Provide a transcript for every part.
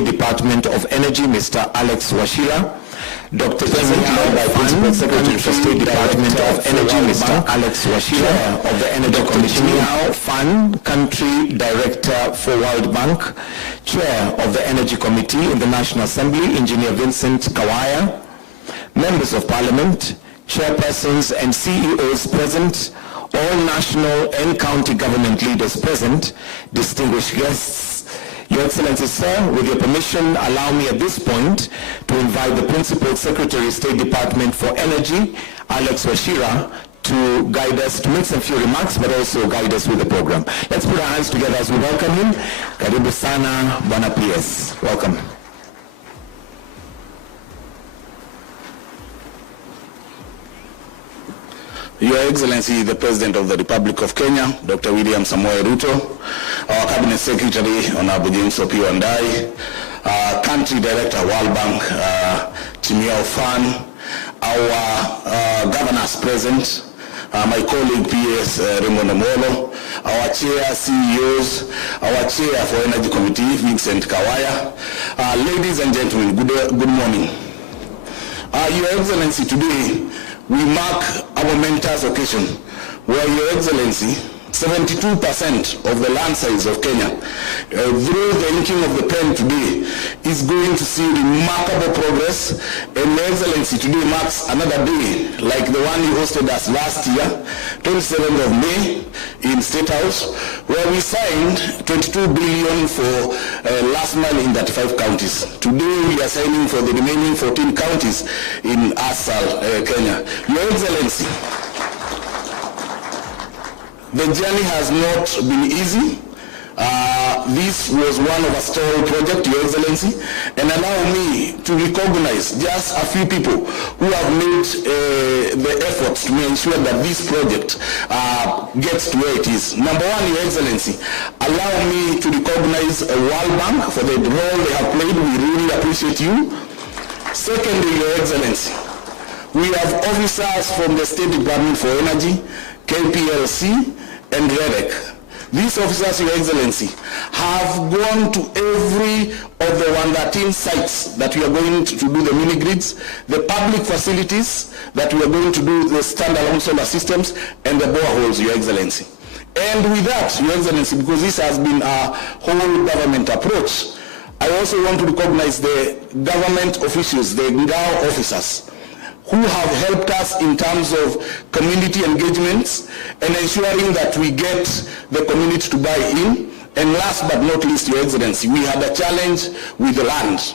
State Department of Energy, Mr. Alex Wachira. Dr. President, by Principal Secretary for State Department of Energy, Mr. Alex Wachira, of the Energy Commission. Fund, Country Director for World Bank, Chair of the Energy Committee in the National Assembly, Engineer Vincent Kawaya, Members of Parliament, Chairpersons and CEOs present, all national and county government leaders present, distinguished guests. Your Excellency, sir, with your permission, allow me at this point to invite the Principal Secretary, State Department for Energy, Alex Wachira, to guide us, to make some few remarks, but also guide us with the program. Let's put our hands together as we welcome him. Karibu sana, Bwana PS. Welcome. Your Excellency, the President of the Republic of Kenya, Dr. William Samoei Ruto, our Cabinet Secretary, Honorable James Opiyo Wandayi, Country Director, World Bank, Timia Ofan, our governors present, my colleague PS Raymond Omolo, our Chair CEOs, our Chair for Energy Committee, Vincent Kawaya. Ladies and gentlemen, good morning. Your Excellency, today, we mark a momentous occasion where Your Excellency, 72% of the land size of Kenya, through the inking of the pen today, is going to see remarkable progress. And Your Excellency, today marks another day like the one you hosted us last year, 27th of May in State House, where we signed 22 billion for last mile in 35 counties. Today we are signing for the remaining 14 counties in Asal, Kenya. Your Excellency, the journey has not been easy. This was one of a stalled project, Your Excellency, and allow me to recognize just a few people who have made the efforts to ensure that this project gets to where it is. Number one, Your Excellency, allow me to recognize World Bank for the role they have played. We really appreciate you. Secondly, Your Excellency, we have officers from the State Department for Energy, KPLC, and REDEC. These officers, Your Excellency, have gone to every of the 113 sites that we are going to do the mini-grids, the public facilities that we are going to do the standalone solar systems, and the boreholes, Your Excellency. And with that, Your Excellency, because this has been a whole government approach, I also want to recognize the government officials, the Ngao officers, who have helped us in terms of community engagements and ensuring that we get the community to buy in. And last but not least, Your Excellency, we had a challenge with the land.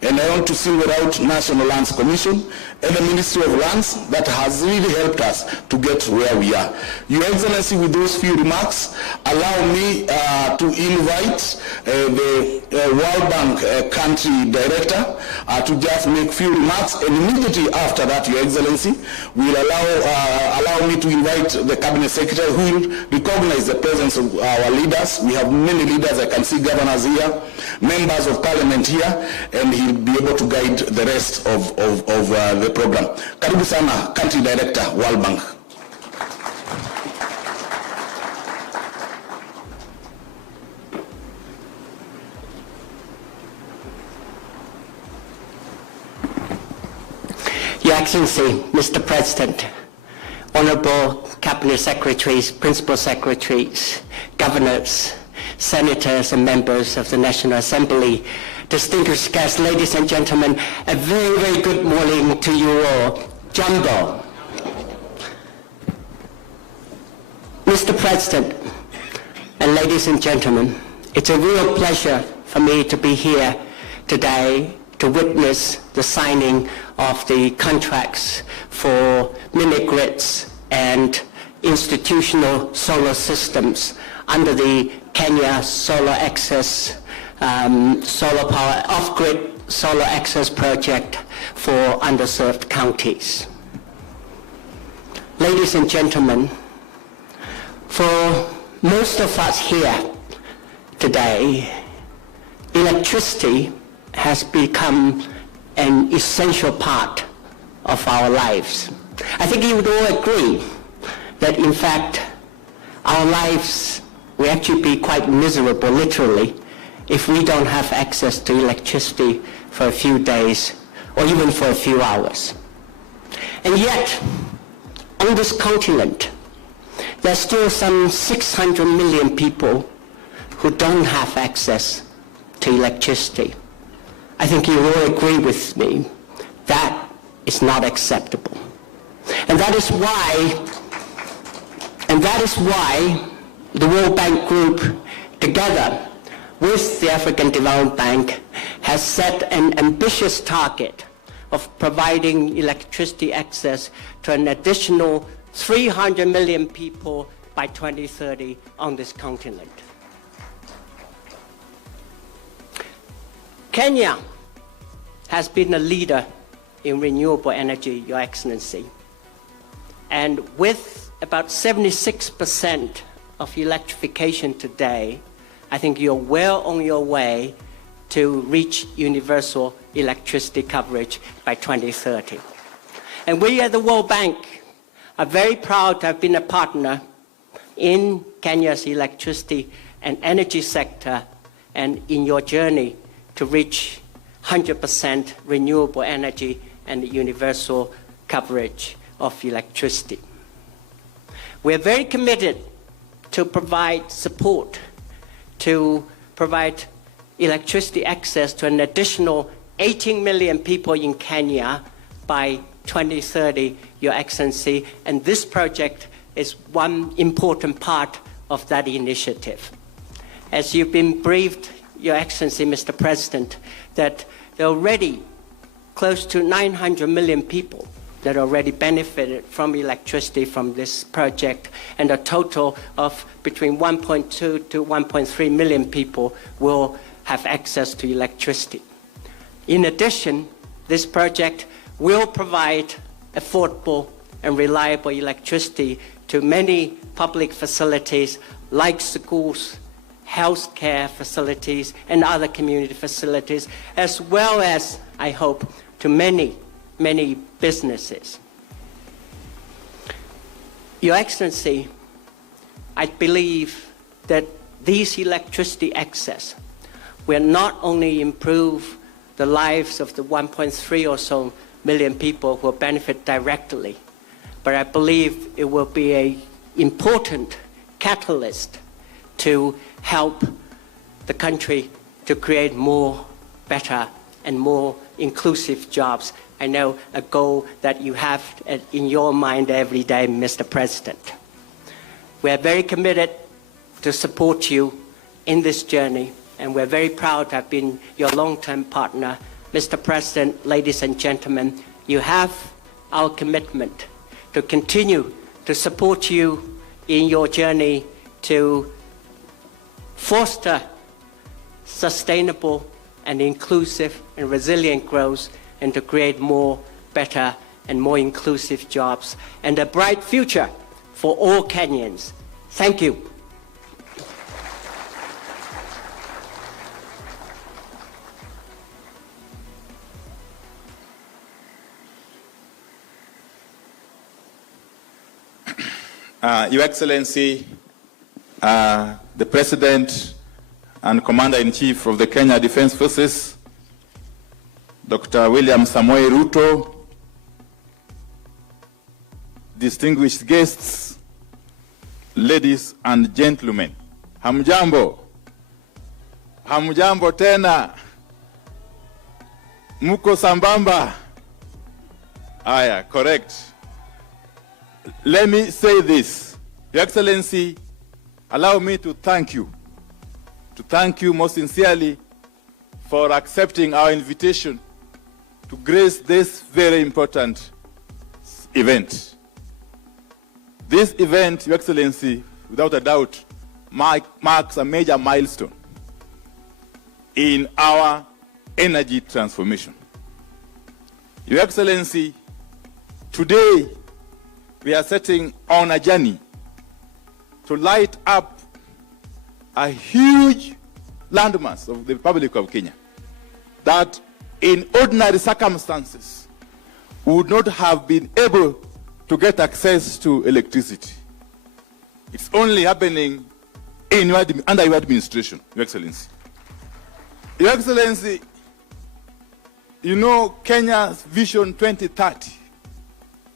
And I want to single out National Lands Commission and the Ministry of Lands that has really helped us to get where we are. Your Excellency, with those few remarks, allow me to invite the World Bank Country Director to just make few remarks, and immediately after that, Your Excellency, will allow me to invite the Cabinet Secretary who will recognize the presence of our leaders. We have many leaders. I can see governors here, members of Parliament here, and he'll be able to guide the rest of the program. Karibu sana, Country Director, World Bank. Your Excellency, Mr. President, Honorable Cabinet Secretaries, Principal Secretaries, Governors, Senators and members of the National Assembly, distinguished guests, ladies and gentlemen, a very, very good morning to you all. Jumbo. Mr. President and ladies and gentlemen, it's a real pleasure for me to be here today to witness the signing of the contracts for mini-grids and institutional solar systems under the Kenya Solar Access Solar Power Off-Grid Solar Access Project for underserved counties. Ladies and gentlemen, for most of us here today, electricity has become an essential part of our lives. I think you would all agree that in fact our lives will actually be quite miserable literally if we don't have access to electricity for a few days or even for a few hours. And yet, on this continent, there's still some 600 million people who don't have access to electricity. I think you will agree with me that is not acceptable. And that is why the World Bank Group, together with the African Development Bank, has set an ambitious target of providing electricity access to an additional 300 million people by 2030 on this continent. Kenya has been a leader in renewable energy, Your Excellency. And with about 76% of electrification today, I think you're well on your way to reach universal electricity coverage by 2030. And we at the World Bank are very proud to have been a partner in Kenya's electricity and energy sector and in your journey to reach 100% renewable energy and universal coverage of electricity. We're very committed to provide support, to provide electricity access to an additional 18 million people in Kenya by 2030, Your Excellency, and this project is one important part of that initiative. As you've been briefed, Your Excellency, Mr. President, that there are already close to 900 million people that already benefited from electricity from this project, and a total of between 1.2 to 1.3 million people will have access to electricity. In addition, this project will provide affordable and reliable electricity to many public facilities like schools, healthcare facilities, and other community facilities, as well as, I hope, to many businesses. Your Excellency, I believe that these electricity access will not only improve the lives of the 1.3 or so million people who will benefit directly, but I believe it will be an important catalyst to help the country to create more, better, and more inclusive jobs. I know a goal that you have in your mind every day, Mr. President. We are very committed to support you in this journey, and we're very proud to have been your long-term partner. Mr. President, ladies and gentlemen, you have our commitment to continue to support you in your journey to foster sustainable and inclusive and resilient growth, and to create more, better, and more inclusive jobs, and a bright future for all Kenyans. Thank you. Your Excellency, the President and Commander-in-Chief of the Kenya Defense Forces, Dr. William Samoei Ruto, distinguished guests, ladies and gentlemen, hamjambo, hamjambo tena, muko sambamba. Aya, correct. Let me say this, Your Excellency, allow me to thank you most sincerely for accepting our invitation to grace this very important event. This event, Your Excellency, without a doubt, marks a major milestone in our energy transformation. Your Excellency, today we are setting on a journey to light up a huge landmass of the Republic of Kenya that in ordinary circumstances would not have been able to get access to electricity. It's only happening in under your administration, Your Excellency. Your Excellency, you know Kenya's Vision 2030,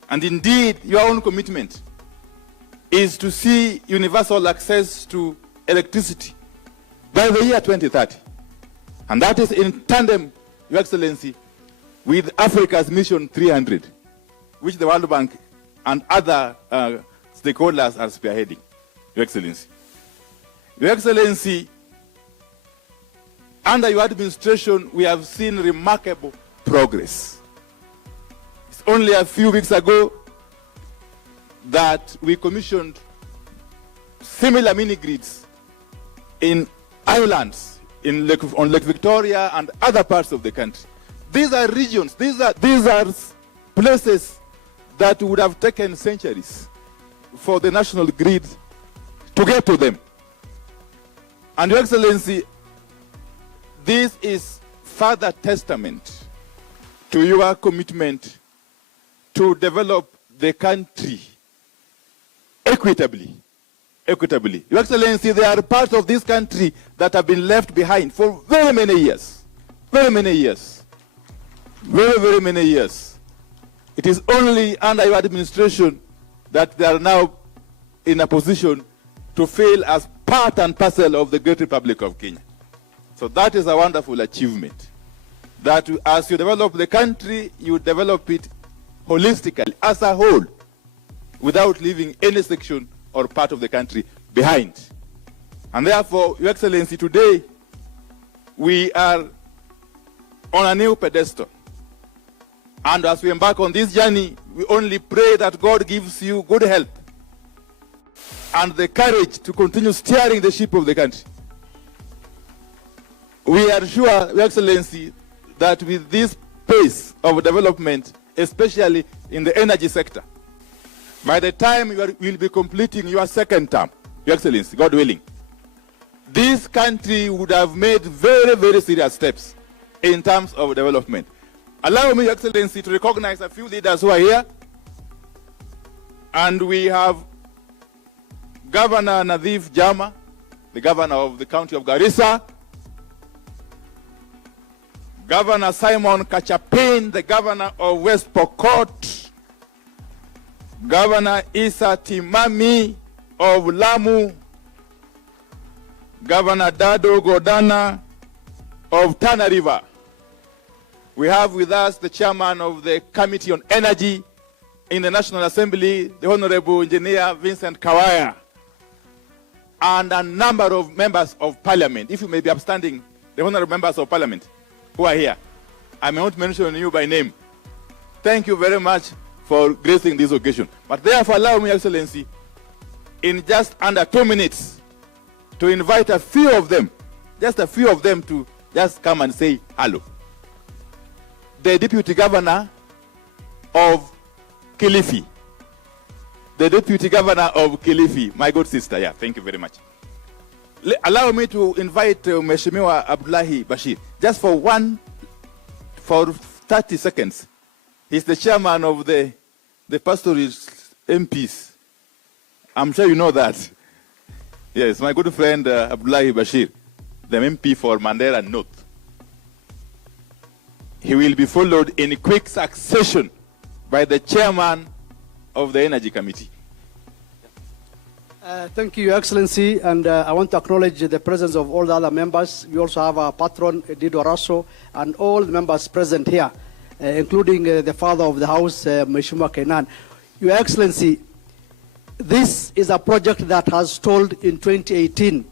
and indeed your own commitment is to see universal access to electricity by the year 2030. And that is in tandem, Your Excellency, with Africa's Mission 300, which the World Bank and other stakeholders are spearheading, Your Excellency. Your Excellency, under your administration, we have seen remarkable progress. It's only a few weeks ago that we commissioned similar mini-grids in islands on Lake Victoria and other parts of the country. These are regions, these are places that would have taken centuries for the national grid to get to them. And Your Excellency, this is further testament to your commitment to develop the country equitably. Your Excellency, there are parts of this country that have been left behind for very many years. Very many years. It is only under your administration that they are now in a position to fail as part and parcel of the great Republic of Kenya. So that is a wonderful achievement. That as you develop the country, you develop it holistically, as a whole, without leaving any section or part of the country behind. And therefore, Your Excellency, today we are on a new pedestal. And as we embark on this journey, we only pray that God gives you good health and the courage to continue steering the ship of the country. We are sure, Your Excellency, that with this pace of development, especially in the energy sector, by the time you will be completing your second term, Your Excellency, God willing, this country would have made very, very serious steps in terms of development. Allow me, Your Excellency, to recognize a few leaders who are here. And we have Governor Nadhif Jama, the governor of the county of Garissa, Governor Simon Kachapin, the governor of West Pokot, Governor Isa Timami of Lamu, Governor Dado Godana of Tana River. We have with us the chairman of the Committee on Energy in the National Assembly, the Honorable Engineer Vincent Kawaya, and a number of members of Parliament. If you may be upstanding, the honorable members of Parliament who are here. I may not mention you by name. Thank you very much for gracing this occasion. But therefore, allow me, Excellency, in just under 2 minutes, to invite a few of them, just a few of them, to just come and say hello. The Deputy Governor of Kilifi. The Deputy Governor of Kilifi, my good sister. Yeah, thank you very much. Allow me to invite Mheshimiwa Abdullahi Bashir, just for 30 seconds. He's the chairman of the pastoralist MPs. I'm sure you know that. Yes, my good friend Abdullahi Bashir, the MP for Mandera North. He will be followed in quick succession by the chairman of the Energy Committee. Thank you, Your Excellency, and I want to acknowledge the presence of all the other members. We also have our patron, Dido Raso, and all the members present here, including the father of the house, Mheshimiwa Kenan. Your Excellency, this is a project that has stalled in 2018,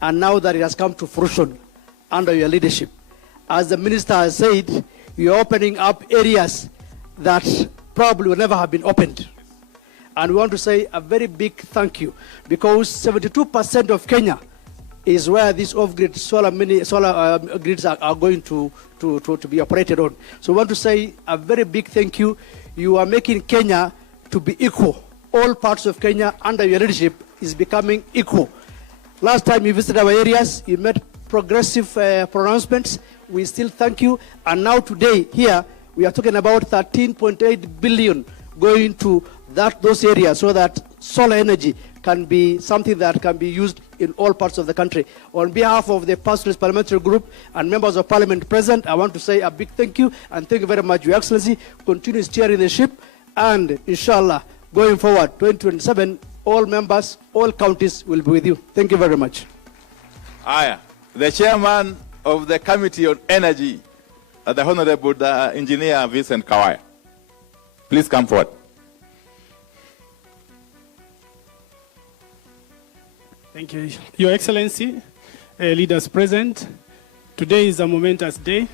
and now that it has come to fruition under your leadership. As the minister has said, you're opening up areas that probably would never have been opened. And we want to say a very big thank you, because 72% of Kenya is where these off-grid solar grids are going to be operated on. So we want to say a very big thank you. You are making Kenya to be equal. All parts of Kenya under your leadership is becoming equal. Last time you visited our areas, you made progressive pronouncements. We still thank you. And now today here, we are talking about 13.8 billion going to those areas so that solar energy can be something that can be used in all parts of the country. On behalf of the Pastoralist Parliamentary Group and members of Parliament present, I want to say a big thank you and thank you very much, Your Excellency. Continue steering the ship, and inshallah, going forward, 2027, all members, all counties will be with you. Thank you very much. The chairman of the Committee on Energy, the Honorable Engineer Vincent Kawaya. Please come forward. Thank you, Your Excellency, leaders present. Today is a momentous day.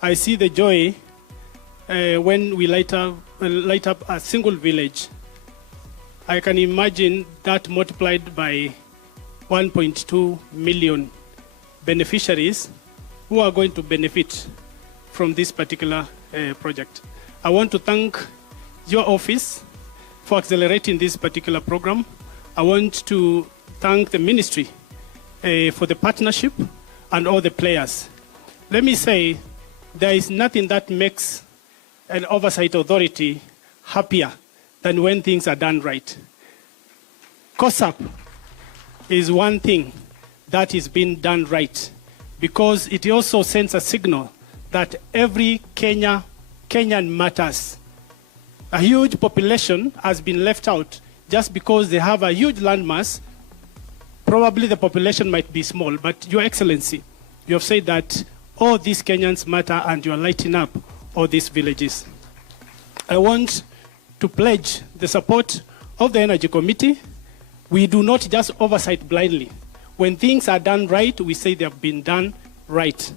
I see the joy when we light up a single village. I can imagine that multiplied by 1.2 million beneficiaries who are going to benefit from this particular project. I want to thank your office for accelerating this particular program. I want to thank the ministry for the partnership and all the players. Let me say, there is nothing that makes an oversight authority happier than when things are done right. COSAP is one thing that is being done right, because it also sends a signal that every Kenyan matters. A huge population has been left out just because they have a huge landmass. Probably the population might be small, but Your Excellency, you have said that all these Kenyans matter and you are lighting up all these villages. I want to pledge the support of the Energy Committee. We do not just oversight blindly. When things are done right, we say they have been done right.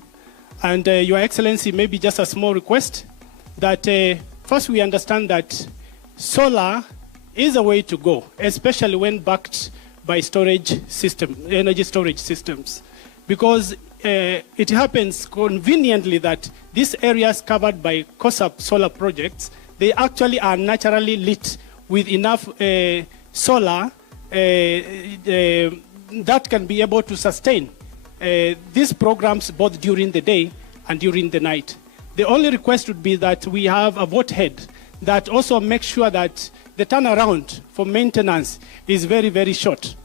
And Your Excellency, maybe just a small request that first we understand that solar is a way to go, especially when backed by energy storage systems. Because it happens conveniently that these areas covered by COSAP solar projects, they actually are naturally lit with enough solar that can be able to sustain these programs both during the day and during the night. The only request would be that we have a vote head that also makes sure that the turnaround for maintenance is very, very short,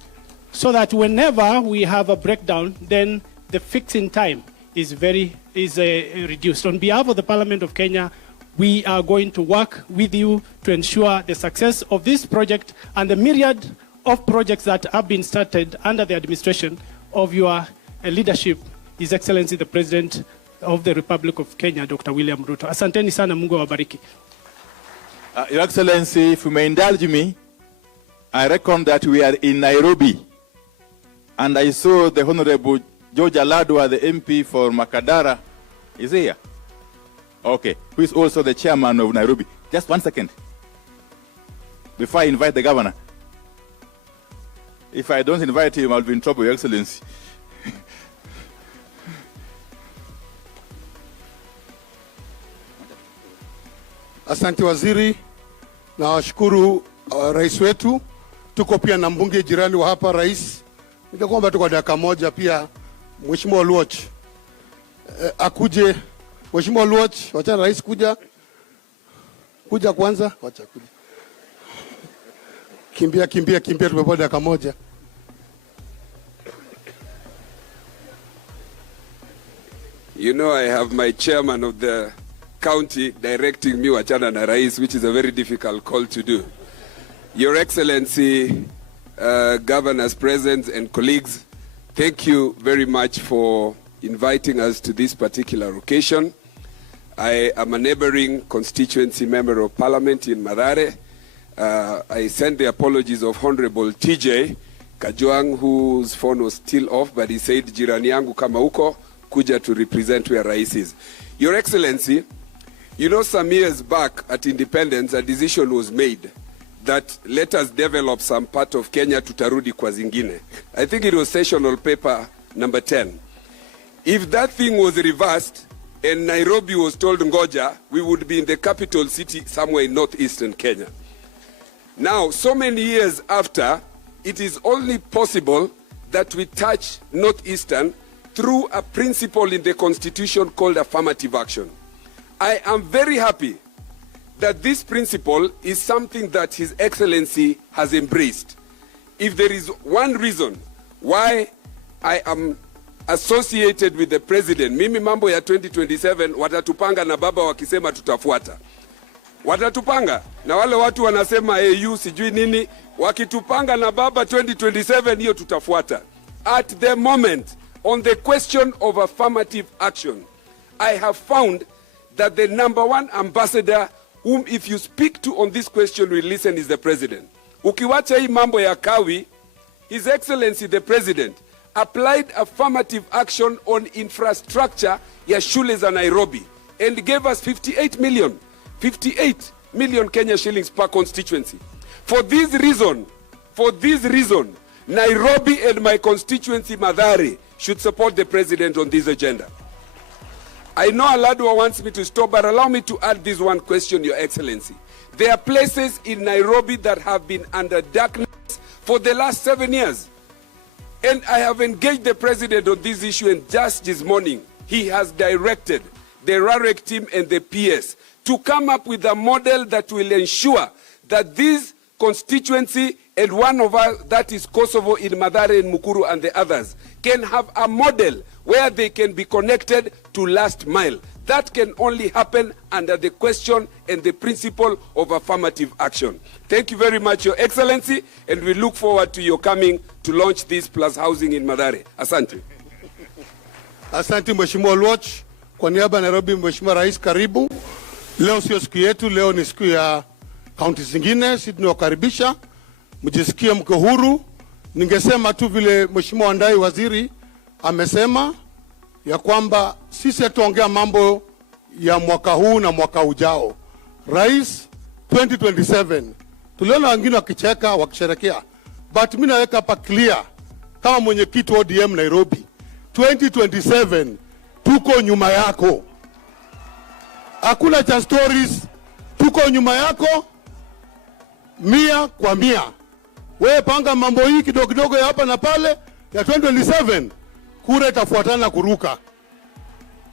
so that whenever we have a breakdown, then the fixing time is reduced. On behalf of the Parliament of Kenya, we are going to work with you to ensure the success of this project and the myriad of projects that have been started under the administration of your leadership, His Excellency the President of the Republic of Kenya, Dr. William Ruto. Asanteni sana, Mungu awabariki. Your Excellency, if you may indulge me, I reckon that we are in Nairobi, and I saw the Honorable George Aladwa, the MP for Makadara, is here. Okay, who is also the chairman of Nairobi. Just 1 second, before I invite the governor. If I don't invite him, I'll be in trouble, Your Excellency. Asante waziri, na washukuru rais wetu. Tuko pia na mbunge jirani wa hapa rais. Ningekuomba tu kwa dakika moja pia Mheshimiwa Luoch akuje. Mheshimiwa Luoch, wacha rais kuja kwanza, wacha kuja. Kimbia tumepata dakika moja. You know, I have my chairman of the county directing me wachana na rais, which is a very difficult call to do. Your Excellency, governors present and colleagues, thank you very much for inviting us to this particular occasion. I am a neighboring constituency member of parliament in Mathare. I send the apologies of Honorable TJ Kajwang, whose phone was still off, but he said, jirani yangu kama uko, kuja to represent where rais is. Your Excellency, you know, some years back at independence, a decision was made that let us develop some part of Kenya tutarudi kwa zingine. I think it was sessional paper number 10. If that thing was reversed and Nairobi was told ngoja, we would be in the capital city somewhere in northeastern Kenya. Now, so many years after, it is only possible that we touch northeastern through a principle in the Constitution called affirmative action. I am very happy that this principle is something that His Excellency has embraced. if there is one reason why I am associated with the president, mimi mambo ya 2027 watatupanga na baba wakisema tutafuata. Watatupanga na wale watu wanasema AU sijui nini, wakitupanga na baba 2027 hiyo tutafuata. At the moment, on the question of affirmative action, I have found that the #1 ambassador whom if you speak to on this question will listen is the president. Ukiwacha hii mambo ya kawi, His Excellency the President applied affirmative action on infrastructure ya shule za Nairobi and gave us 58 million Kenya shillings per constituency. For this reason, Nairobi and my constituency Mathare should support the president on this agenda. I know Aladwa wants me to stop, but allow me to add this one question, Your Excellency. There are places in Nairobi that have been under darkness for the last 7 years. And I have engaged the president on this issue, and just this morning, he has directed the RAREC team and the PS to come up with a model that will ensure that this constituency and one of us, that is Kosovo in Mathare and Mukuru and the others, can have a model where they can be connected to last mile. That can only happen under the question and the principle of affirmative action. Thank you very much, Your Excellency, and we look forward to your coming to launch this plus housing in Mathare. Asante. Asante Mheshimiwa Oluoch. Kwa niaba ya Nairobi, Mheshimiwa Rais, karibu. Leo sio siku yetu, leo ni siku ya kaunti zingine. Sisi tunawakaribisha, mjisikie mko huru. Ningesema tu vile Mheshimiwa Wandai waziri amesema ya kwamba sisi hatuongea mambo ya mwaka huu na mwaka ujao. Rais 2027 tuliona wengine wakicheka wakisherekea, but mimi naweka hapa clear kama mwenyekiti wa ODM Nairobi, 2027 tuko nyuma yako. Hakuna cha stories, tuko nyuma yako 100%. Wewe panga mambo hii kidogo kidogo ya hapa na pale, ya 2027 kura itafuatana kuruka.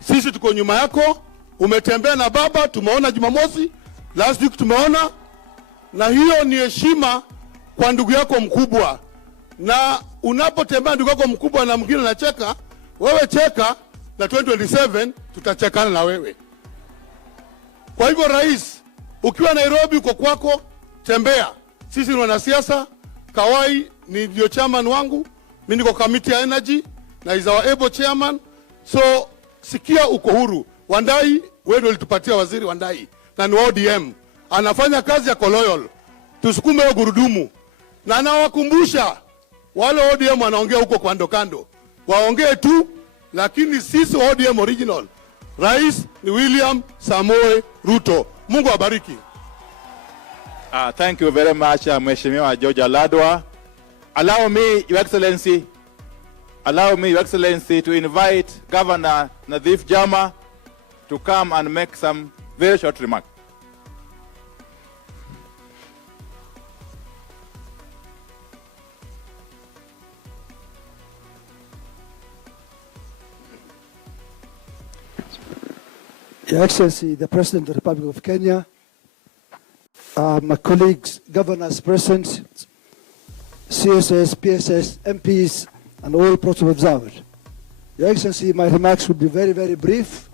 Sisi tuko nyuma yako, umetembea na baba, tumeona Jumamosi, last week tumeona, na hiyo ni heshima kwa ndugu yako mkubwa. Na unapotembea ndugu yako mkubwa na mwingine anacheka, wewe cheka, na 2027 tutachekana na wewe. Kwa hivyo rais, ukiwa Nairobi uko kwako, tembea. Sisi ni wanasiasa, Kawai ni ndio chairman wangu, mimi niko committee ya energy na is our able chairman. So sikia uko huru. Wandai, wewe ndio ulitupatia waziri Wandai na ni ODM. Anafanya kazi ya loyal. Tusukume hiyo gurudumu. Na nawakumbusha wale ODM wanaongea huko kando kando. Waongee tu, lakini sisi ODM original. Rais ni William Samoei Ruto. Mungu awabariki. Thank you very much, Mheshimiwa George Aladwa. Allow me, Your Excellency, to invite Governor Nadhif Jama to come and make some very short remarks. Your Excellency, the President of the Republic of Kenya, my colleagues, governors present, CSS, PSS, MPs, and all protocol observers. Your Excellency, my remarks will be very, very brief.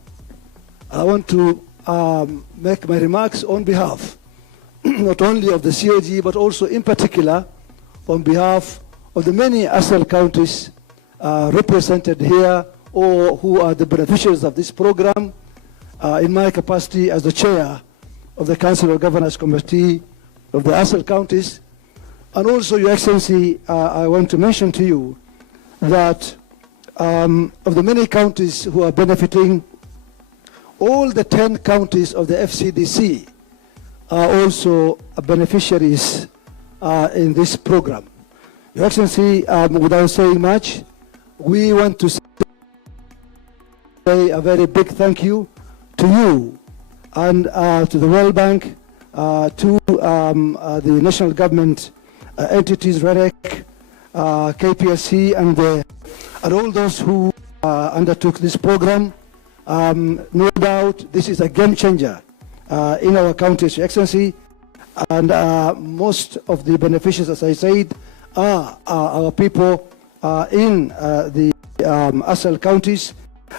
I want to make my remarks on behalf not only of the COG, but also in particular on behalf of the many ASEL counties represented here or who are the beneficiaries of this program in my capacity as the chair of the Council of Governors Committee of the ASEL counties. And also, Your Excellency, I want to mention to you that of the many counties who are benefiting, all the 10 counties of the FCDC are also beneficiaries in this program. Your Excellency, without saying much, we want to say a very big thank you to you and to the World Bank, to the national government entities, RAREC, KPSC, and all those who undertook this program. No doubt this is a game changer in our counties, Your Excellency, and most of the beneficiaries, as I said, are our people in the ASAL counties.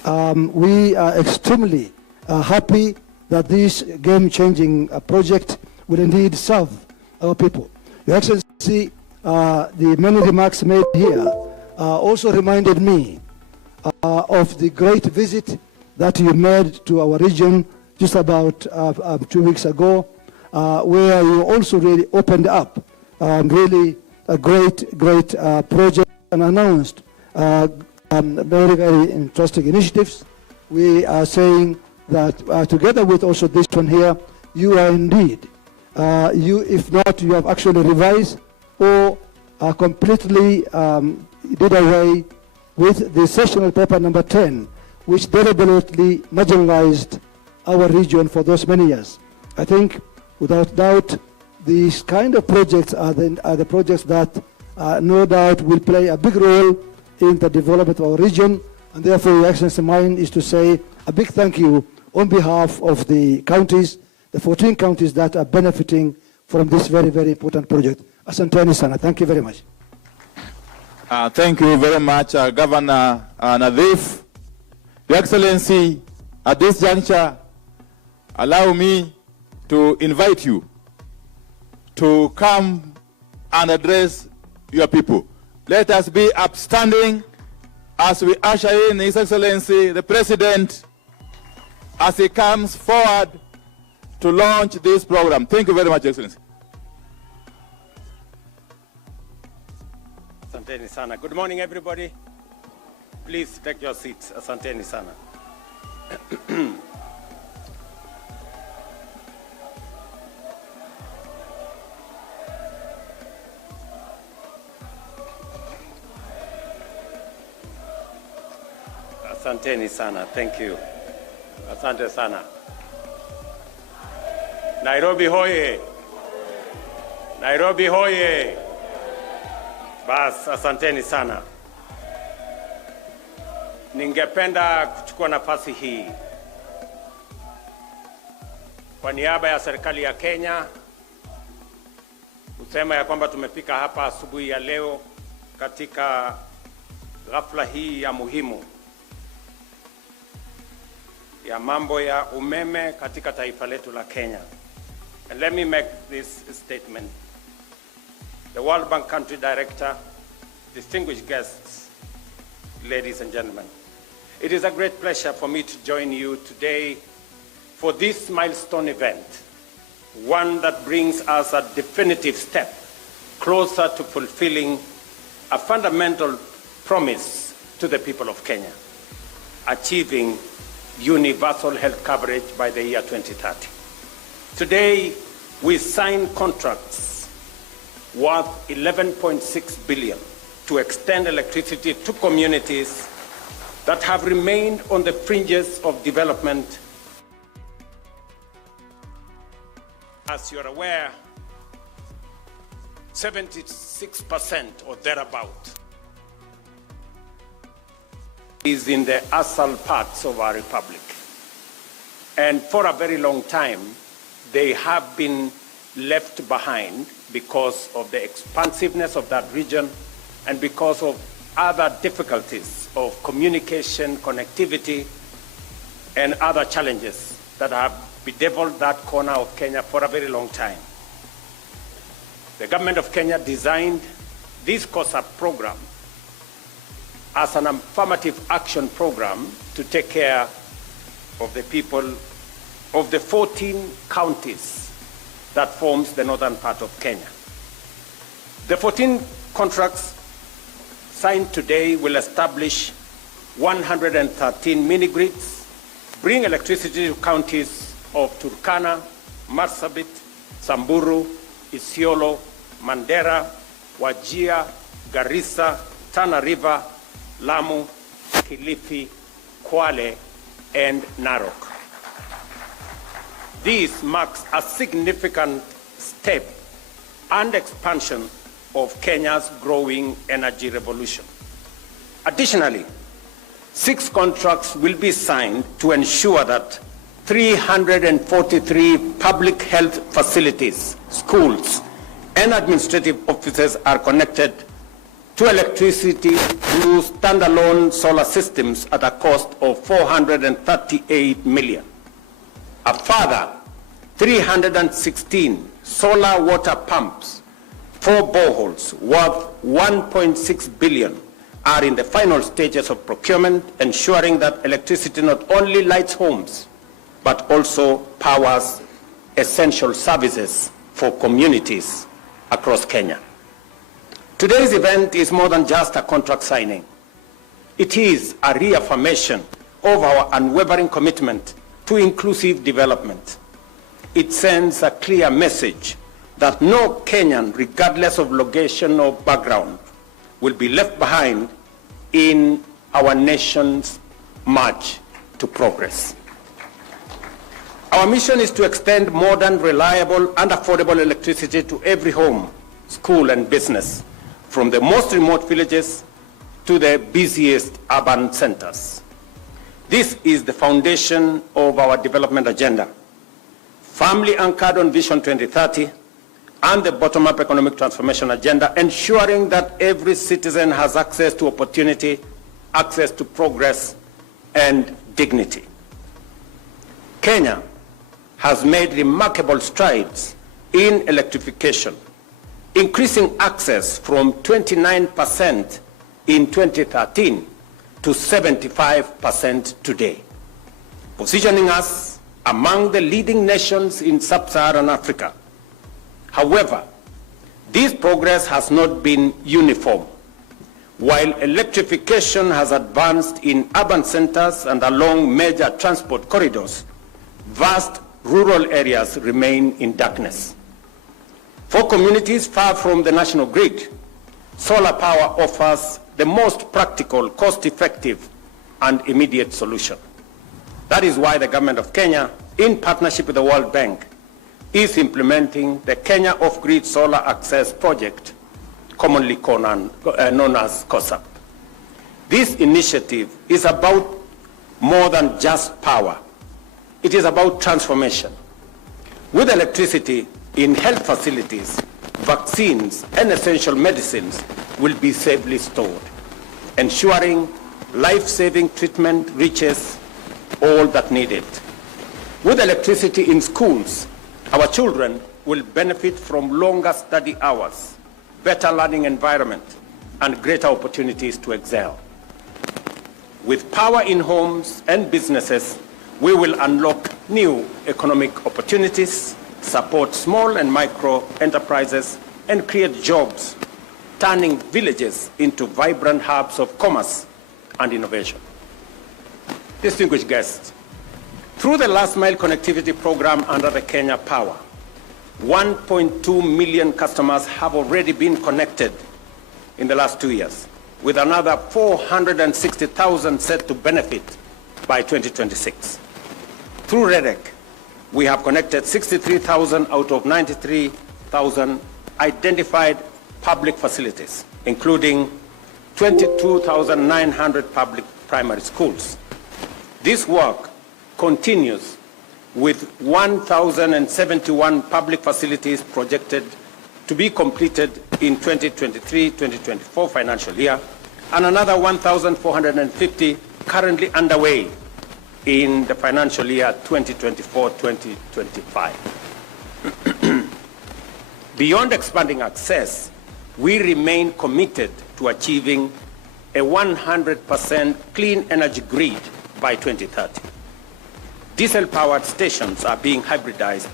We are extremely happy that this game-changing project will indeed serve our people. Your Excellency, the many remarks made here also reminded me of the great visit that you made to our region just about 2 weeks ago, where you also really opened up really a great project and announced very, very interesting initiatives. We are saying that together with also this one here, you are indeed, if not, you have actually revised or completely did away with the sessional paper number 10, which deliberately marginalized our region for those many years. I think, without doubt, these kind of projects are the projects that no doubt will play a big role in the development of our region, and therefore, Your Excellency, mine is to say a big thank you on behalf of the counties, the 14 counties that are benefiting from this very, very important project. Asanteni sana. Thank you very much. Thank you very much, Governor Nadif. Your Excellency, at this juncture, allow me to invite you to come and address your people. Let us be upstanding as we usher in His Excellency, the President, as he comes forward to launch this program. Thank you very much, Your Excellency. Asanteni sana. Good morning, everybody. Please take your seats. Asanteni sana. Asanteni sana. Thank you. Asante sana. Nairobi hoye. Nairobi hoye. Bas, asanteni sana. Ningependa kuchukua nafasi hii kwa niaba ya serikali ya Kenya kusema ya kwamba tumefika hapa asubuhi ya leo katika ghafla hii ya muhimu ya mambo ya umeme katika taifa letu la Kenya. And let me make this statement. The World Bank Country Director, distinguished guests, ladies and gentlemen, it is a great pleasure for me to join you today for this milestone event, one that brings us a definitive step closer to fulfilling a fundamental promise to the people of Kenya, achieving universal health coverage by the year 2030. Today, we sign contracts worth 11.6 billion to extend electricity to communities that have remained on the fringes of development. As you're aware, 76% or thereabout is in the ASAL parts of our republic. And for a very long time, they have been left behind because of the expansiveness of that region and because of other difficulties of communication, connectivity, and other challenges that have bedeviled that corner of Kenya for a very long time. The government of Kenya designed this COSAP program as an affirmative action program to take care of the people of the 14 counties that forms the northern part of Kenya. The 14 contracts signed today will establish 113 mini-grids, bring electricity to counties of Turkana, Marsabit, Samburu, Isiolo, Mandera, Wajir, Garissa, Tana River, Lamu, Kilifi, Kwale, and Narok. This marks a significant step and expansion of Kenya's growing energy revolution. Additionally, 6 contracts will be signed to ensure that 343 public health facilities, schools, and administrative offices are connected to electricity through standalone solar systems at a cost of 438 million. A further 316 solar water pumps, 4 boreholes worth 1.6 billion are in the final stages of procurement, ensuring that electricity not only lights homes, but also powers essential services for communities across Kenya. Today's event is more than just a contract signing. It is a reaffirmation of our unwavering commitment to inclusive development. It sends a clear message that no Kenyan, regardless of location or background, will be left behind in our nation's march to progress. Our mission is to extend modern, reliable, and affordable electricity to every home, school, and business, from the most remote villages to the busiest urban centers. This is the foundation of our development agenda, firmly anchored on Vision 2030 and the bottom-up economic transformation agenda, ensuring that every citizen has access to opportunity, access to progress, and dignity. Kenya has made remarkable strides in electrification, increasing access from 29% in 2013 to 75% today, positioning us among the leading nations in sub-Saharan Africa. However, this progress has not been uniform. While electrification has advanced in urban centers and along major transport corridors, vast rural areas remain in darkness. For communities far from the national grid, solar power offers the most practical, cost-effective, and immediate solution. That is why the government of Kenya, in partnership with the World Bank, is implementing the Kenya Off-Grid Solar Access Project, commonly known as COSAP. This initiative is about more than just power. It is about transformation. With electricity in health facilities, vaccines and essential medicines will be safely stored, ensuring life-saving treatment reaches all that need it. With electricity in schools, our children will benefit from longer study hours, better learning environment, and greater opportunities to excel. With power in homes and businesses, we will unlock new economic opportunities, support small and micro enterprises, and create jobs, turning villages into vibrant hubs of commerce and innovation. Distinguished guests, through the last mile connectivity program under the Kenya Power, 1.2 million customers have already been connected in the last 2 years, with another 460,000 set to benefit by 2026. Through REDEC, we have connected 63,000 out of 93,000 identified public facilities, including 22,900 public primary schools. This work continues with 1,071 public facilities projected to be completed in 2023-2024 financial year, and another 1,450 currently underway in the financial year 2024-2025. Beyond expanding access, we remain committed to achieving a 100% clean energy grid by 2030. Diesel-powered stations are being hybridized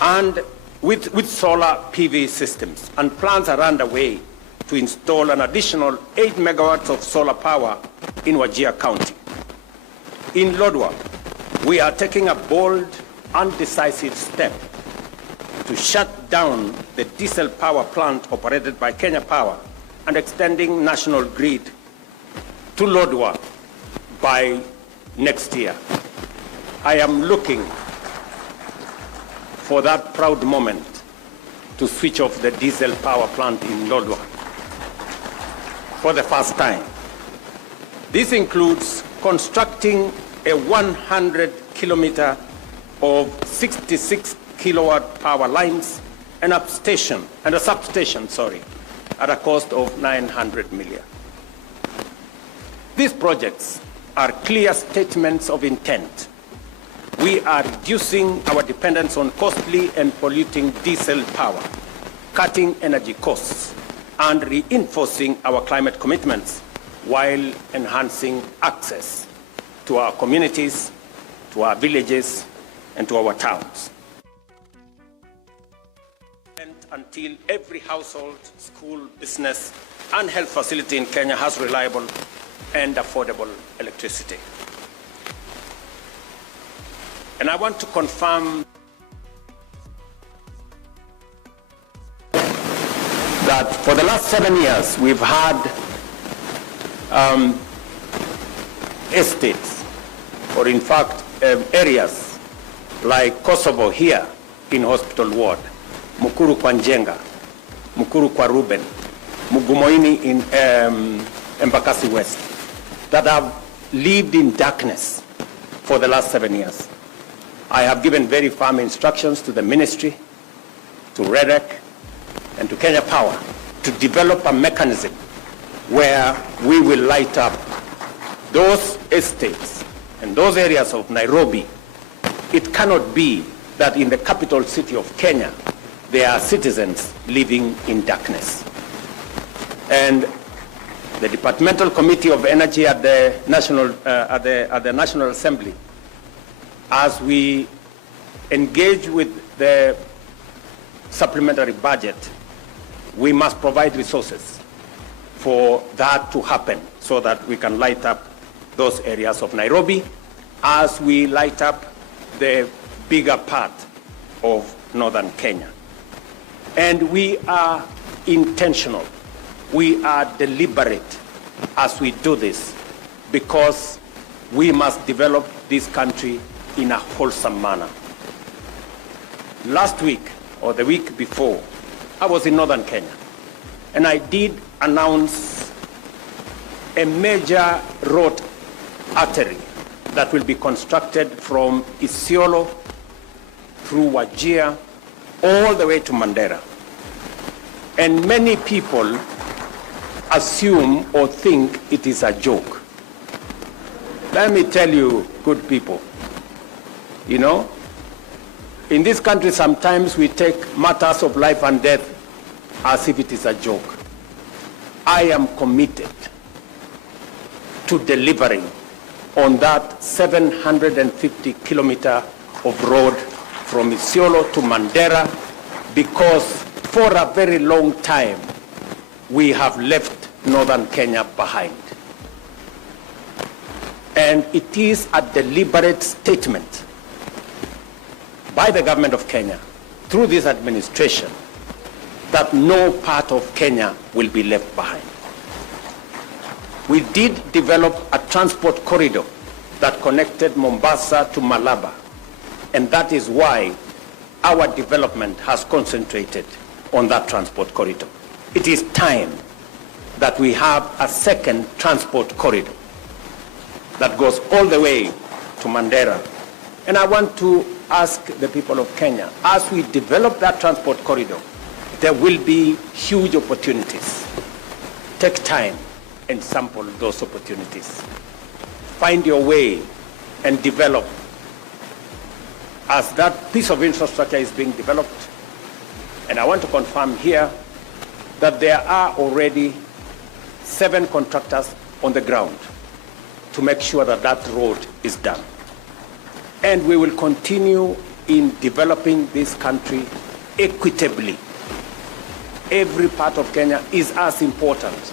and with solar PV systems, and plans are underway to install an additional 8 megawatts of solar power in Wajir County. In Lodwar, we are taking a bold and decisive step to shut down the diesel power plant operated by Kenya Power and extending national grid to Lodwar by next year. I am looking for that proud moment to switch off the diesel power plant in Lodwar for the first time. This includes constructing a 100-kilometer of 66 kilowatt power lines and a substation, at a cost of 900 million. These projects are clear statements of intent. We are reducing our dependence on costly and polluting diesel power, cutting energy costs, and reinforcing our climate commitments while enhancing access to our communities, to our villages, and to our towns. And until every household, school, business, and health facility in Kenya has reliable and affordable electricity. And I want to confirm that for the last 7 years, we've had estates, or in fact, areas like Kosovo here in Hospital Ward, Mukuru kwa Njenga, Mukuru kwa Ruben, Mugumoini in Embakasi West, that have lived in darkness for the last 7 years. I have given very firm instructions to the ministry, to REDEC, and to Kenya Power to develop a mechanism where we will light up those estates and those areas of Nairobi. It cannot be that in the capital city of Kenya, there are citizens living in darkness. And the Departmental Committee of Energy at the National Assembly, as we engage with the supplementary budget, we must provide resources for that to happen so that we can light up those areas of Nairobi as we light up the bigger part of northern Kenya. And we are intentional. We are deliberate as we do this because we must develop this country in a wholesome manner. Last week, or the week before, I was in northern Kenya, and I did announce a major road artery that will be constructed from Isiolo through Wajir all the way to Mandera. And many people assume or think it is a joke. Let me tell you, good people, you know, in this country sometimes we take matters of life and death as if it is a joke. I am committed to delivering on that 750 kilometer of road from Isiolo to Mandera, because for a very long time we have left northern Kenya behind. And it is a deliberate statement by the government of Kenya through this administration that no part of Kenya will be left behind. We did develop a transport corridor that connected Mombasa to Malaba, and that is why our development has concentrated on that transport corridor. It is time that we have a second transport corridor that goes all the way to Mandera. And I want to ask the people of Kenya, as we develop that transport corridor, there will be huge opportunities. Take time and sample those opportunities. Find your way and develop. As that piece of infrastructure is being developed, and I want to confirm here that there are already 7 contractors on the ground to make sure that that road is done. And we will continue in developing this country equitably. Every part of Kenya is as important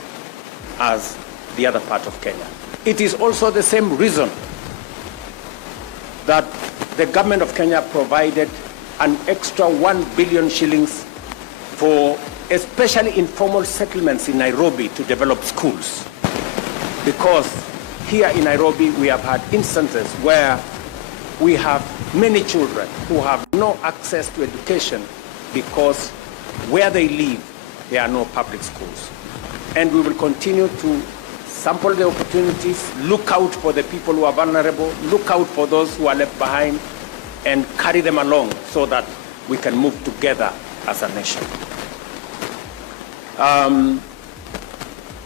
as the other part of Kenya. It is also the same reason that the government of Kenya provided an extra 1 billion shillings for especially informal settlements in Nairobi to develop schools. Because here in Nairobi we have had instances where we have many children who have no access to education because where they live, there are no public schools. And we will continue to sample the opportunities, look out for the people who are vulnerable, look out for those who are left behind, and carry them along so that we can move together as a nation.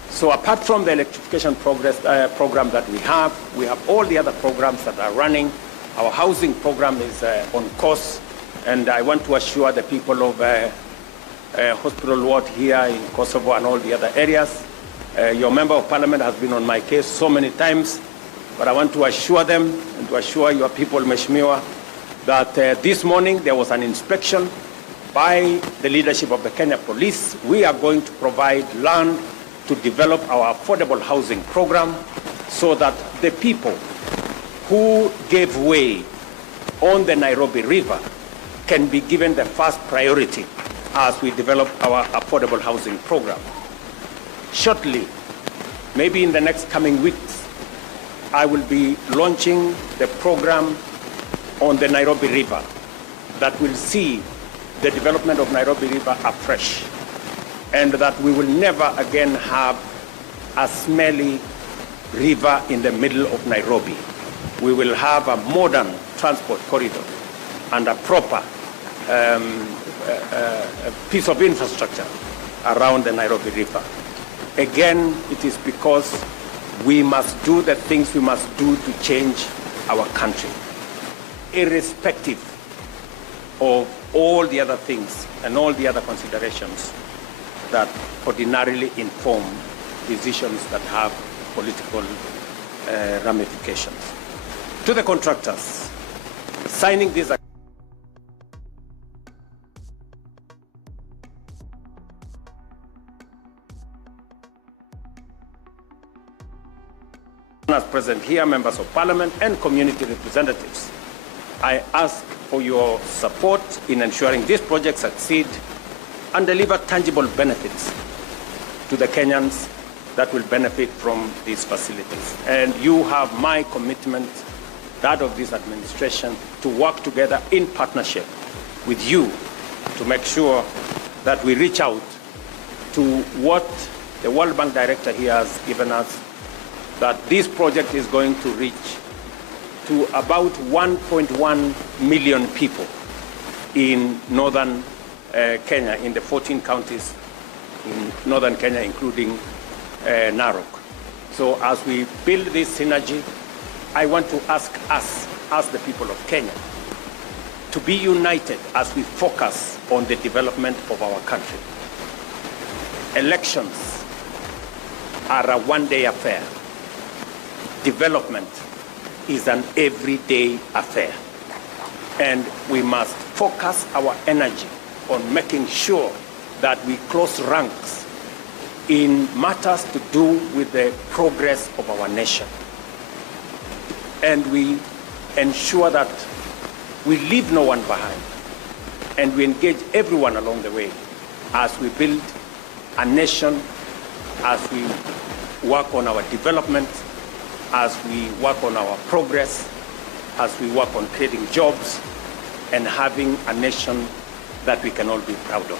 So apart from the electrification program that we have all the other programs that are running. Our housing program is on course, and I want to assure the people of Hospital Ward here in Kosovo and all the other areas. Your member of parliament has been on my case so many times, but I want to assure them and to assure your people, Mheshimiwa, that this morning there was an inspection by the leadership of the Kenya Police. We are going to provide land to develop our affordable housing program so that the people who gave way on the Nairobi River can be given the first priority as we develop our affordable housing program. Shortly, maybe in the next coming weeks, I will be launching the program on the Nairobi River that will see the development of Nairobi River afresh, and that we will never again have a smelly river in the middle of Nairobi. We will have a modern transport corridor and a proper piece of infrastructure around the Nairobi River. Again, it is because we must do the things we must do to change our country, irrespective of all the other things and all the other considerations that ordinarily inform decisions that have political ramifications. To the contractors, signing this as present here, members of parliament and community representatives, I ask for your support in ensuring this project succeed and deliver tangible benefits to the Kenyans that will benefit from these facilities. And you have my commitment, that of this administration, to work together in partnership with you to make sure that we reach out to what the World Bank director here has given us, that this project is going to reach to about 1.1 million people in northern Kenya, in the 14 counties in northern Kenya, including Narok. So as we build this synergy, I want to ask us, as the people of Kenya, to be united as we focus on the development of our country. Elections are a one-day affair. Development is an everyday affair. And we must focus our energy on making sure that we close ranks in matters to do with the progress of our nation. And we ensure that we leave no one behind, and we engage everyone along the way as we build a nation, as we work on our development, as we work on our progress, as we work on creating jobs and having a nation that we can all be proud of.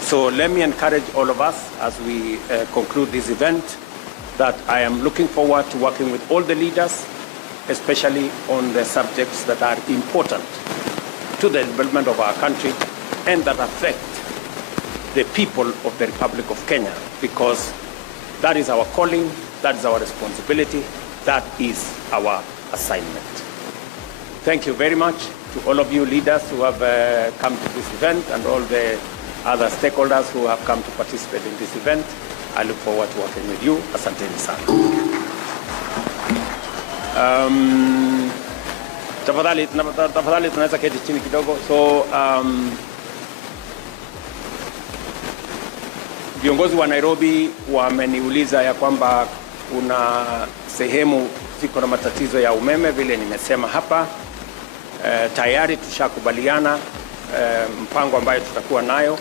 So let me encourage all of us as we conclude this event that I am looking forward to working with all the leaders, especially on the subjects that are important to the development of our country and that affect the people of the Republic of Kenya, because that is our calling, that is our responsibility, that is our assignment. Thank you very much to all of you leaders who have come to this event and all the other stakeholders who have come to participate in this event. I look forward to working with you. Asanteni sana. Tafadhali tunaweza keti chini kidogo. So viongozi wa Nairobi wameniuliza ya kwamba kuna sehemu ziko na matatizo ya umeme, vile nimesema hapa. Tayari tushakubaliana mpango ambayo tutakuwa nayo.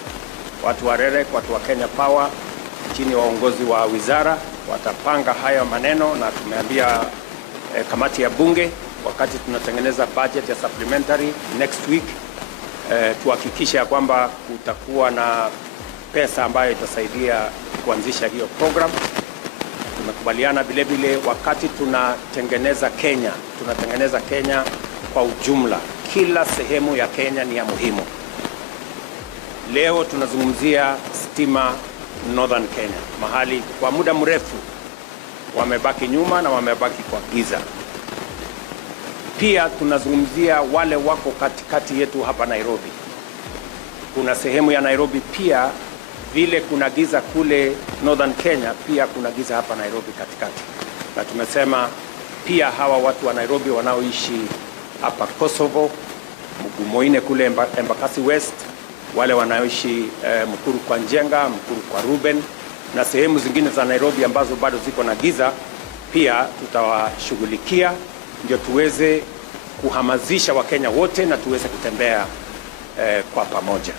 Watu wa REREC, watu wa Kenya Power chini ya uongozi wa wizara watapanga haya maneno, na tumeambia kamati ya bunge wakati tunatengeneza budget ya supplementary next week tuhakikisha kwamba kutakuwa na pesa ambayo itasaidia kuanzisha hiyo program. Tumekubaliana vile vile wakati tunatengeneza Kenya kwa ujumla. Kila sehemu ya Kenya ni ya muhimu. Leo tunazungumzia stima Northern Kenya, mahali kwa muda mrefu wamebaki nyuma na wamebaki kwa giza. Pia tunazungumzia wale wako katikati yetu hapa Nairobi. Kuna sehemu ya Nairobi pia vile kuna giza kule Northern Kenya, pia kuna giza hapa Nairobi katikati. Na tumesema pia hawa watu wa Nairobi wanaoishi hapa Kosovo, Mugumoine kule Embakasi West, wale wanaoishi Mukuru kwa Njenga, Mukuru kwa Ruben na sehemu zingine za Nairobi ambazo bado ziko na giza, pia tutawashughulikia ndio tuweze kuhamasisha Wakenya wote na tuweze kutembea kwa pamoja.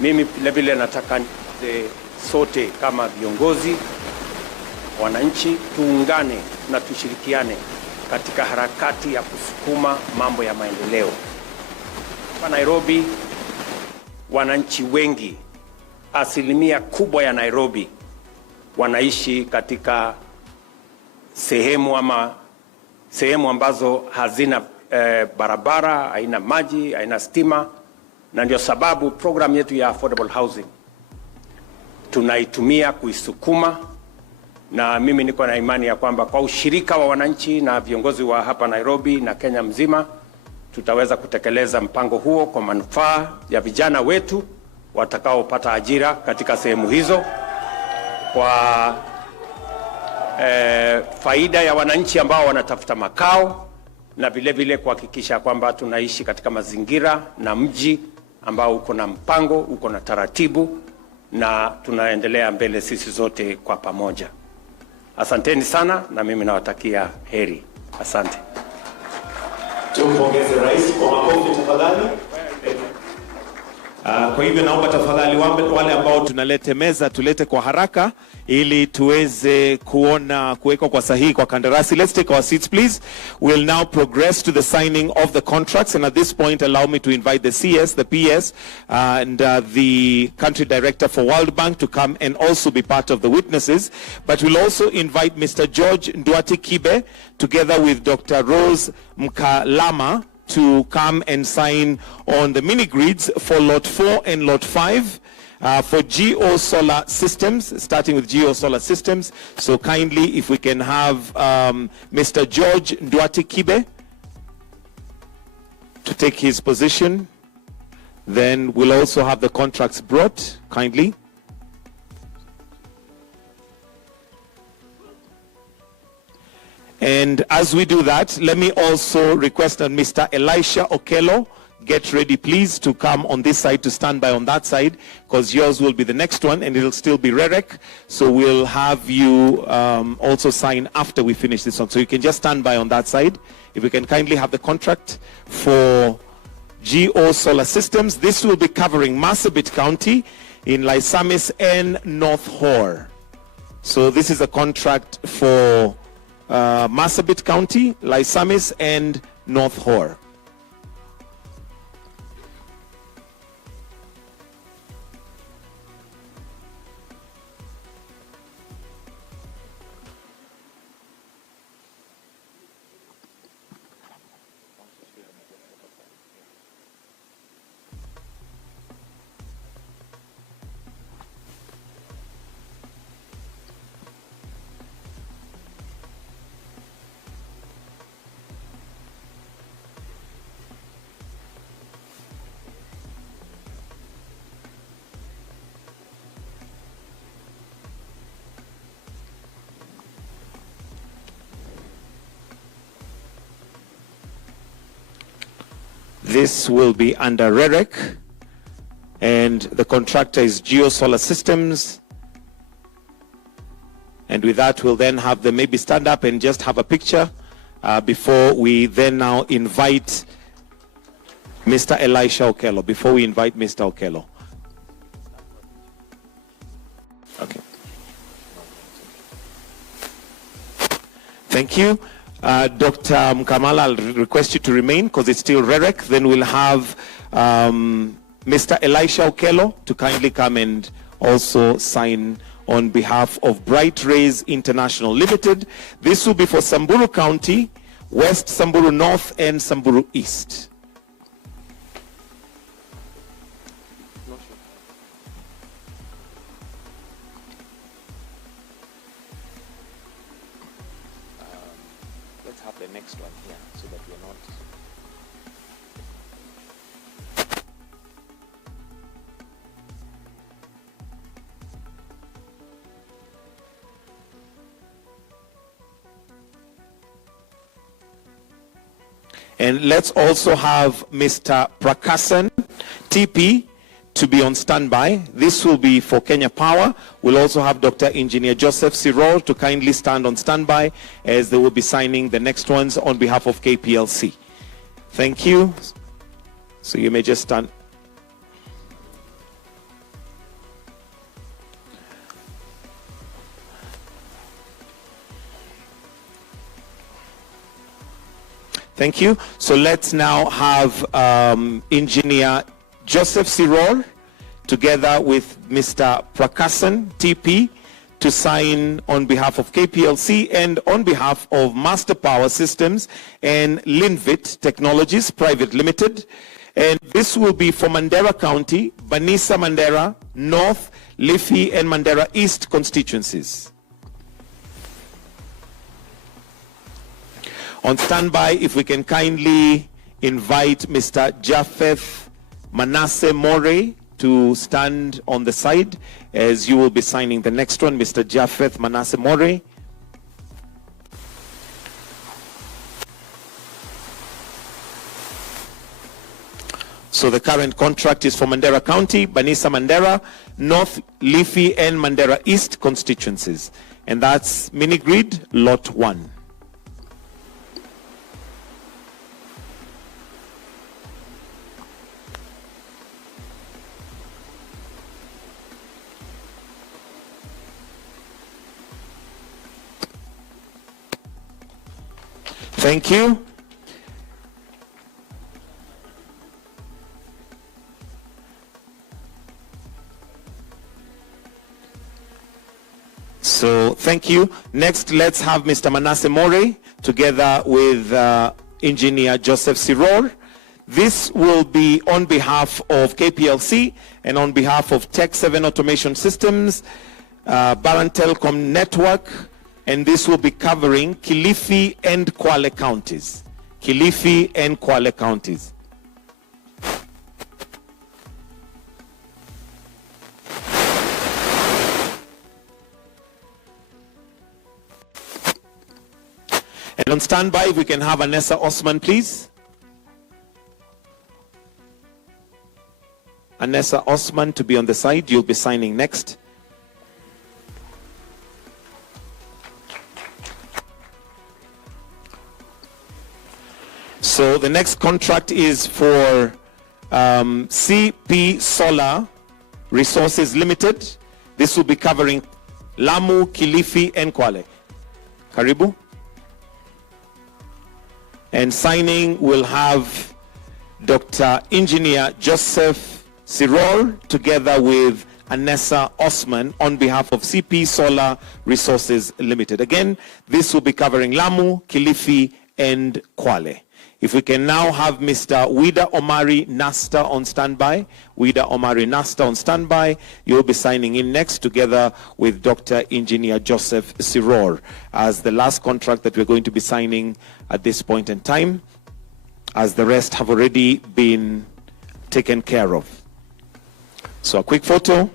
Mimi vile nataka sote kama viongozi, wananchi, tuungane na tushirikiane katika harakati ya kusukuma mambo ya maendeleo. Kwa Nairobi, wananchi wengi, asilimia kubwa ya Nairobi wanaishi katika sehemu ambazo hazina barabara, haina maji, haina stima, na ndio sababu program yetu ya affordable housing tunaitumia kuisukuma, na mimi niko na imani ya kwamba kwa ushirika wa wananchi na viongozi wa hapa Nairobi na Kenya mzima tutaweza kutekeleza mpango huo kwa manufaa ya vijana wetu watakaopata ajira katika sehemu hizo, kwa faida ya wananchi ambao wanatafuta makao, na vile vile kuhakikisha kwamba tunaishi katika mazingira na mji ambao uko na mpango, uko na taratibu, na tunaendelea mbele sisi zote kwa pamoja. Asanteni sana na mimi nawatakia heri. Asante. Tumpongeze rais kwa makofi tafadhali. Kwa hivyo naomba tafadhali wale ambao tunalete meza tulete kwa haraka ili tuweze kuwekwa kwa sahihi kwa kandarasi. Let's take our seats please. We'll now progress to the signing of the contracts, and at this point allow me to invite the CS, the PS and the country director for World Bank to come and also be part of the witnesses. But we'll also invite Mr. George Nduati Kibe together with Dr. Rose Mkalama to come and sign on the mini grids for Lot 4 and Lot 5 for Geo Solar Systems, starting with Geo Solar Systems. So kindly, if we can have Mr. George Nduati Kibe to take his position, then we'll also have the contracts brought, kindly. And as we do that, let me also request that Mr. Elisha Okello get ready, please, to come on this side, to stand by on that side, because yours will be the next one, and it'll still be Rerek. So we'll have you also sign after we finish this one. So you can just stand by on that side. If we can kindly have the contract for Geo Solar Systems. This will be covering Marsabit County in Lysamis and North Hor. So this is a contract for Marsabit County, Lysamis and North Hor. This will be under Rerek, and the contractor is Geo Solar Systems. And with that, we'll then have them maybe stand up and just have a picture before we then now invite Mr. Elisha Okello. Before we invite Mr. Okello. Okay. Thank you. Dr. Mkamala, I'll request you to remain because it's still Rerek. Then we'll have Mr. Elisha Okello to kindly come and also sign on behalf of Bright Rays International Limited. This will be for Samburu County, West Samburu North and Samburu East. next one here so that we're not. And let's also have Mr. Prakasan, TP, to be on standby. This will be for Kenya Power. We'll also have Dr. Engineer Joseph Sirol to kindly stand on standby as they will be signing the next ones on behalf of KPLC. Thank you. So you may just stand. Thank you. So let's now have Engineer Joseph Sirol together with Mr. Prakasan, TP, to sign on behalf of KPLC and on behalf of Master Power Systems and Linvit Technologies Private Limited. And this will be for Mandera County, Banisa Mandera, North, Liffey, and Mandera East constituencies. On standby, if we can kindly invite Mr. Japheth Manasseh More to stand on the side as you will be signing the next one. Mr. Japheth Manasseh More. So the current contract is for Mandera County, Banisa Mandera, North, Liffey, and Mandera East constituencies. And that's mini grid lot 1. Thank you. So thank you. Next, let's have Mr. Manasseh More together with Engineer Joseph Sirol. This will be on behalf of KPLC and on behalf of Tech 7 Automation Systems, Baran Telecom Network, and this will be covering Kilifi and Kwale counties. Kilifi and Kwale counties. And on standby, if we can have Anessa Osman, please. Anessa Osman to be on the side. You'll be signing next. So the next contract is for CP Solar Resources Limited. This will be covering Lamu, Kilifi, and Kwale. Karibu. And signing will have Dr. Engineer Joseph Sirol together with Anessa Osman on behalf of CP Solar Resources Limited. Again, this will be covering Lamu, Kilifi, and Kwale. If we can now have Mr. Wida Omari Nasta on standby. Wida Omari Nasta on standby. You'll be signing in next together with Dr. Engineer Joseph Sirol as the last contract that we're going to be signing at this point in time, as the rest have already been taken care of. So a quick photo.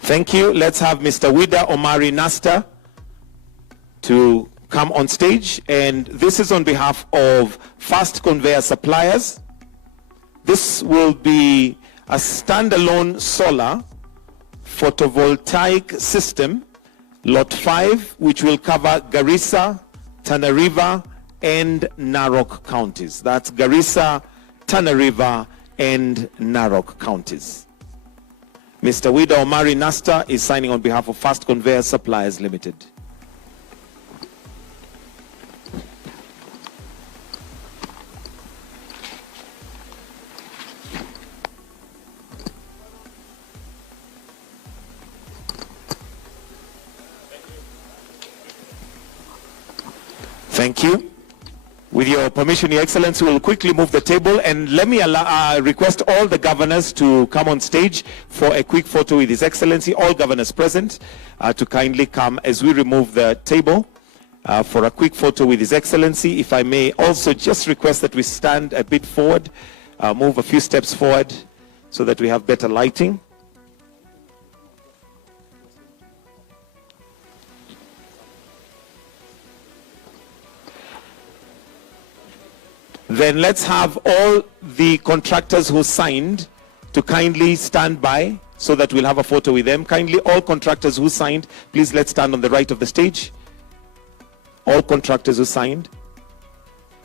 Thank you. Let's have Mr. Wida Omari Nasta to come on stage. And this is on behalf of Fast Conveyor Suppliers. This will be a standalone solar photovoltaic system, Lot 5, which will cover Garissa, Tana River, and Narok counties. That's Garissa, Tana River, and Narok counties. Mr. Wida Omari Nasta is signing on behalf of Fast Conveyor Suppliers Limited. Thank you. With your permission, Your Excellency, we'll quickly move the table, and let me request all the governors to come on stage for a quick photo with His Excellency. All governors present to kindly come as we remove the table for a quick photo with His Excellency. If I may also just request that we stand a bit forward, move a few steps forward so that we have better lighting. Then let's have all the contractors who signed to kindly stand by so that we'll have a photo with them. Kindly, all contractors who signed, please let's stand on the right of the stage. All contractors who signed.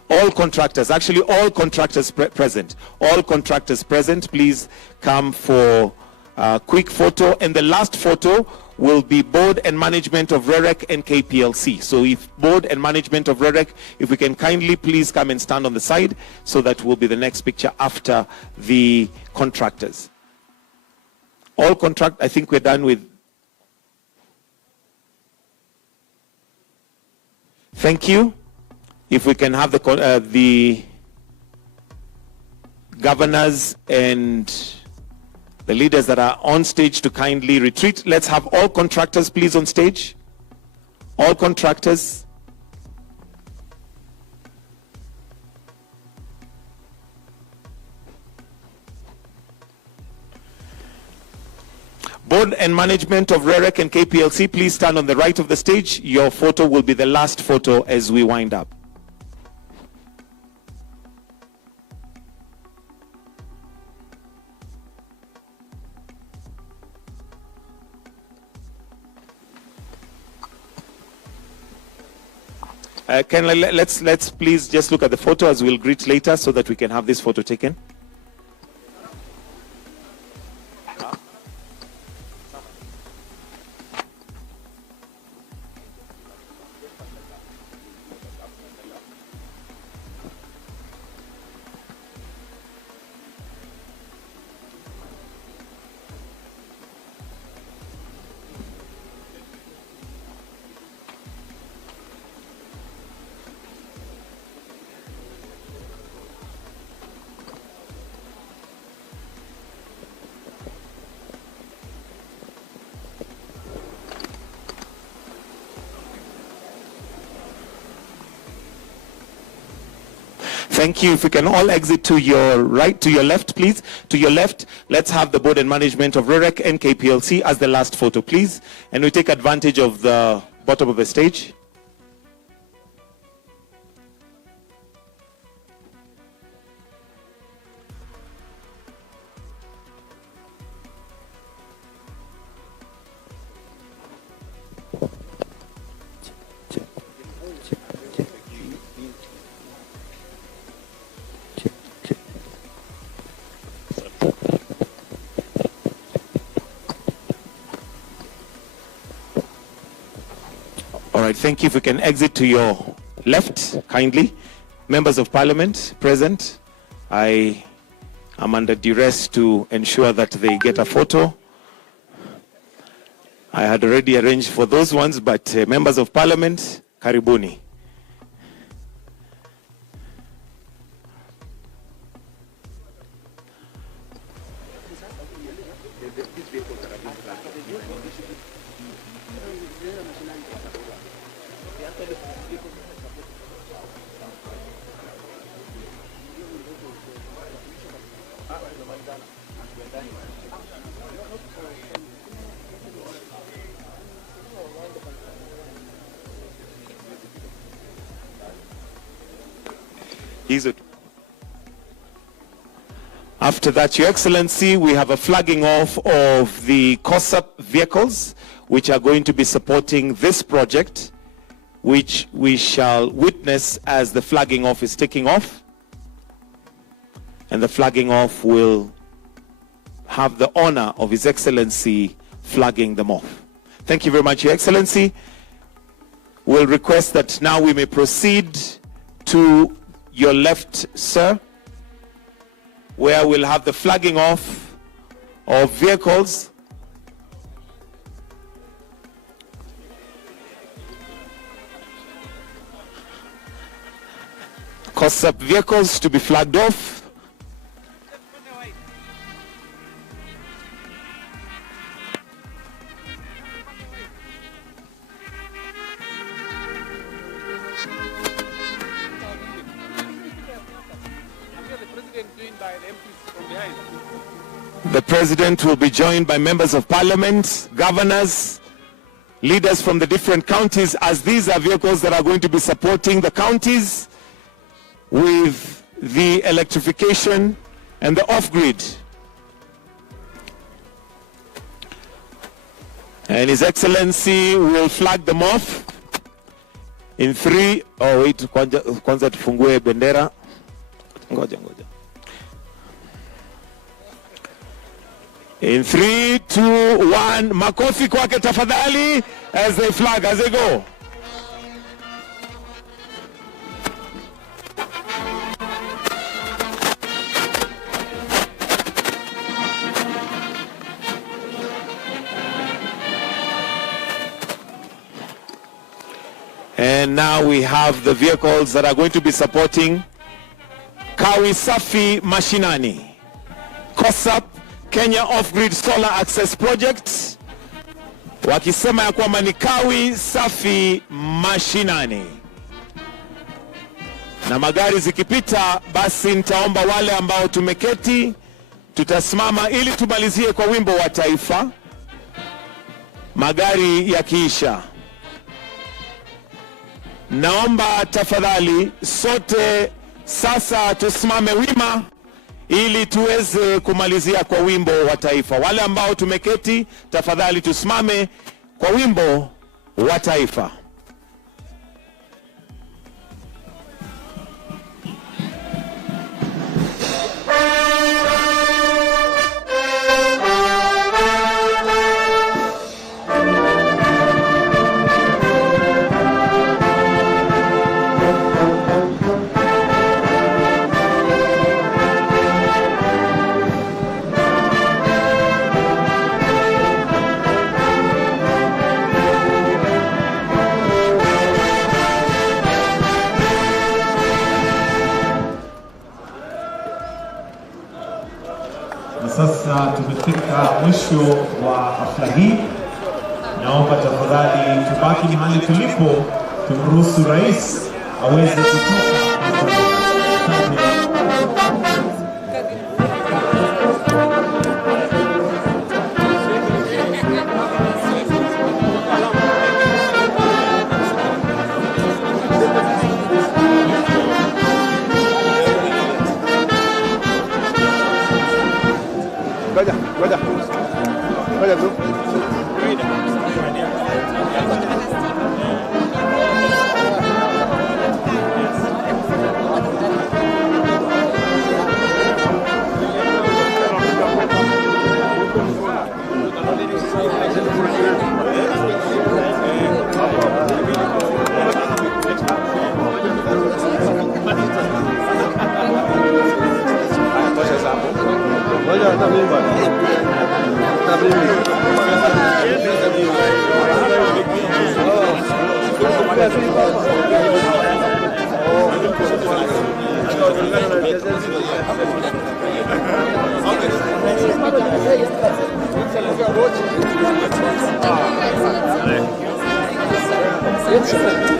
All contractors, actually all contractors present. All contractors present, please come for a quick photo. And the last photo will be board and management of REREC and KPLC. So if board and management of REREC, if we can kindly please come and stand on the side, so that will be the next picture after the contractors. All I think we're done with. Thank you. If we can have the governors and the leaders that are on stage to kindly retreat. Let's have all contractors please on stage. All contractors. Board and management of REREC and KPLC, please stand on the right of the stage. Your photo will be the last photo as we wind up. Let's please just look at the photo as we'll greet later so that we can have this photo taken. Thank you. If we can all exit to your right, to your left, please. To your left, let's have the board and management of REREC and KPLC as the last photo, please. And we take advantage of the bottom of the stage. All right, thank you. If we can exit to your left, kindly. Members of Parliament present, I am under duress to ensure that they get a photo. I had already arranged for those ones, but members of Parliament, karibuni. After that, Your Excellency, we have a flagging off of the COSAP vehicles, which are going to be supporting this project, which we shall witness as the flagging off is taking off. And the flagging off will have the honor of His Excellency flagging them off. Thank you very much, Your Excellency. We'll request that now we may proceed to your left, sir, where we'll have the flagging off of vehicles. COSAP vehicles to be flagged off. The President will be joined by members of Parliament, governors, leaders from the different counties, as these are vehicles that are going to be supporting the counties with the electrification and the off-grid. And His Excellency will flag them off in 3. Oh wait, kwanza tufungue bendera. Ngoja. In 3, 2, 1, makofi kwake tafadhali as they flag, as they go. And now we have the vehicles that are going to be supporting Kawi Safi Mashinani, COSAP, Kenya Off-Grid Solar Access Project, wakisema ya kwamba ni Kawi Safi Mashinani. Na magari zikipita, basi nitaomba wale ambao tumeketi, tutasimama ili tumalizie kwa wimbo wa taifa, magari yakiisha. Naomba tafadhali sote sasa tusimame wima ili tuweze kumalizia kwa wimbo wa taifa. Wale ambao tumeketi, tafadhali tusimame kwa wimbo wa taifa. Sasa tumefika mwisho wa hafla hii. Naomba tafadhali tubaki mahali tulipo, tumruhusu rais aweze kutoka. Ngoja tu. It's